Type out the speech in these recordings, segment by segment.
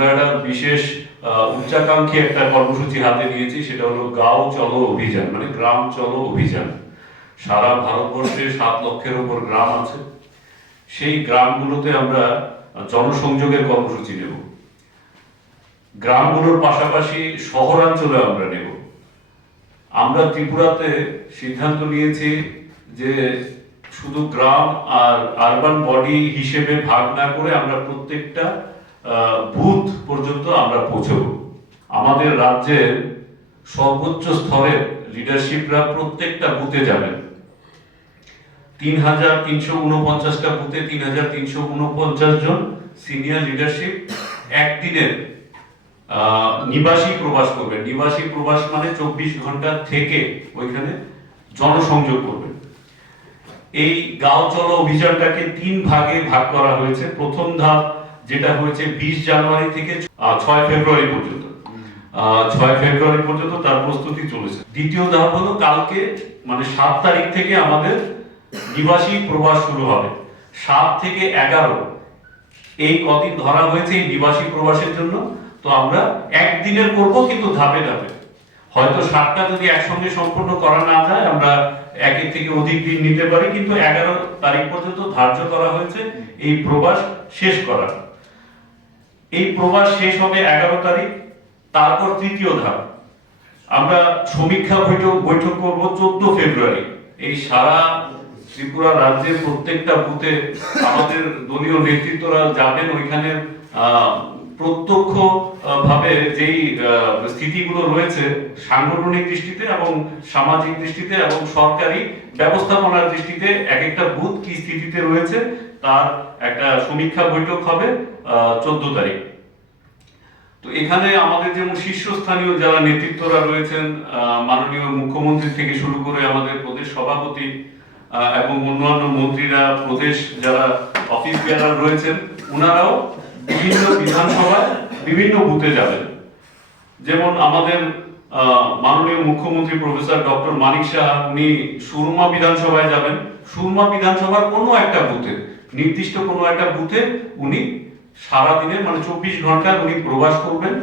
আমরা একটা বিশেষ উচ্চাকাঙ্ক্ষী একটা কর্মসূচি হাতে নিয়েছি, সেটা হলো গাঁও চলো অভিযান, মানে গ্রাম চলো অভিযান। সারা ভারতবর্ষে 7 লক্ষের উপর গ্রাম আছে। সেই গ্রামগুলোতে আমরা জনসংযোগের কর্মসূচি নেব। গ্রামগুলোর পাশাপাশি শহরাঞ্চলে আমরা নেব। আমরা ত্রিপুরাতে সিদ্ধান্ত নিয়েছি যে শুধু গ্রাম আর আরবান বডি হিসেবে ভাগ না করে আমরা প্রত্যেকটা বুথ পর্যন্ত আমরা পৌঁছব। আমাদের রাজ্যের সর্বোচ্চ স্তরের লিডারশিপরা প্রত্যেকটা বুথে যাবেন। 3,349টা বুথে 3,349 জন সিনিয়র লিডারশিপ একদিনের নিবাসী প্রবাস করবেন। নিবাসী প্রবাস মানে 24 ঘন্টা থেকে ওইখানে জনসংযোগ করবেন। এই গাঁও চলো অভিযানটাকে 3 ভাগে ভাগ করা হয়েছে। প্রথম ধাপ যেটা হয়েছে 20 জানুয়ারি থেকে 6 ফেব্রুয়ারি পর্যন্ত। 6 ফেব্রুয়ারি পর্যন্ত তার প্রস্তুতি চলেছে। দ্বিতীয় ধাপ হলো কালকে মানে 7 তারিখ থেকে আমাদের নিবাসী প্রবাস শুরু হবে। 7 থেকে 11 এই কদিন ধরা হয়েছে এই নিবাসী প্রবাসের জন্য। তো আমরা একদিনের করব, কিন্তু ধাপে ধাপে। হয়তো 7টা যদি একসঙ্গে সম্পূর্ণ করা না যায় আমরা একের থেকে অধিক দিন নিতে পারি, কিন্তু 11 তারিখ পর্যন্ত ধার্য করা হয়েছে এই প্রবাস শেষ করা। এই প্রবাস শেষ হবে 11 তারিখ। তারপর তৃতীয় ধাপ আমরা সমীক্ষা বৈঠক করব 14 ফেব্রুয়ারি। এই সারা ত্রিপুরা রাজ্যের প্রত্যেকটা বুথে আমাদের দলীয় নেতৃত্বরা যাবেন। ওইখানে প্রত্যক্ষ ভাবে যেই স্থিতিগুলো রয়েছে সাংগঠনিক দৃষ্টিতে এবং সামাজিক দৃষ্টিতে এবং সরকারি ব্যবস্থাপনার দৃষ্টিতে এক একটা বুথ কি স্থিতিতে রয়েছে তার একটা সমীক্ষা বৈঠক হবে 14 তারিখ। তো এখানে আমাদের যেমন শীর্ষস্থানীয় যারা নেতৃত্বরা রয়েছেন, মাননীয় মুখ্যমন্ত্রী থেকে শুরু করে আমাদের প্রদেশ সভাপতি এবং অন্যান্য মন্ত্রীরা, প্রদেশ যারা অফিস বেয়ারার রয়েছেন, ওনারাও বিভিন্ন বিধানসভায় বিভিন্ন বুথে যাবেন। যেমন আমাদের মাননীয় মুখ্যমন্ত্রী প্রফেসর ডক্টর মানিক সাহা, উনি সুরমা বিধানসভায় যাবেন। সুরমা বিধানসভার কোনো একটা বুথে, নির্দিষ্ট কোনো একটা বুথে উনি সারাদিনে মানে 24 ঘন্টা উনি প্রবাস করবেন।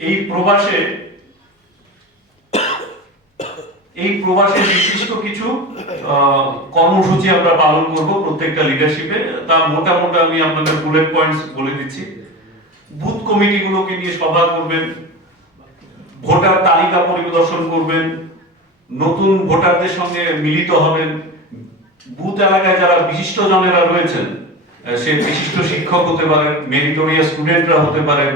এই প্রবাসে নির্দিষ্ট কিছু কর্মসূচি আমরা পালন করব প্রত্যেকটা লিডারশিপে। তার মোটামুটি আমি আপনাদের বুলেট পয়েন্টস বলে দিচ্ছি। বুথ কমিটিগুলোকে নিয়ে সভা করবেন, ভোটার তালিকা পরিদর্শন করবেন, নতুন ভোটারদের সঙ্গে মিলিত হবেন। বুথ এলাকায় যারা বিশিষ্ট জনেরা রয়েছেন, সে বিশিষ্ট শিক্ষক হতে পারেন, মেরিটোরিয়াস স্টুডেন্টরা হতে পারেন,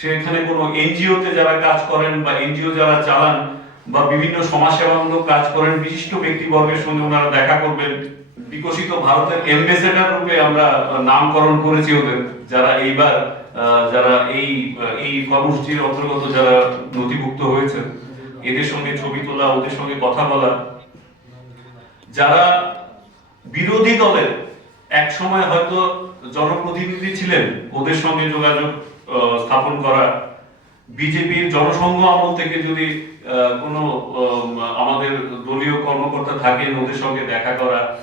সেখানে কোনো এনজিওতে যারা কাজ করেন বা এনজিও যারা চালান বা বিভিন্ন সমাজসেবামূলক কাজ করেন, বিশিষ্ট ব্যক্তিবর্গের সঙ্গে ওনারা দেখা করবেন। বিকশিত ভারতের অ্যাম্বাসেডর রূপে আমরা নামকরণ করেছি ওদের, যারা এইবার যারা এই কর্মসূচির অন্তর্গত যারা নথিভুক্ত হয়েছেন, এদের সঙ্গে ছবি তোলা, ওদের সঙ্গে কথা বলা। যারা বিরোধী দলের এক সময় হয়তো জনপ্রতিনিধি ছিলেন, ওদের সঙ্গে যোগাযোগ স্থাপন করা। বিজেপির জনসংঘ আমল থেকে যদি কোনো আমাদের দলীয় কর্মকর্তা থাকেন, ওদের সঙ্গে দেখা করা।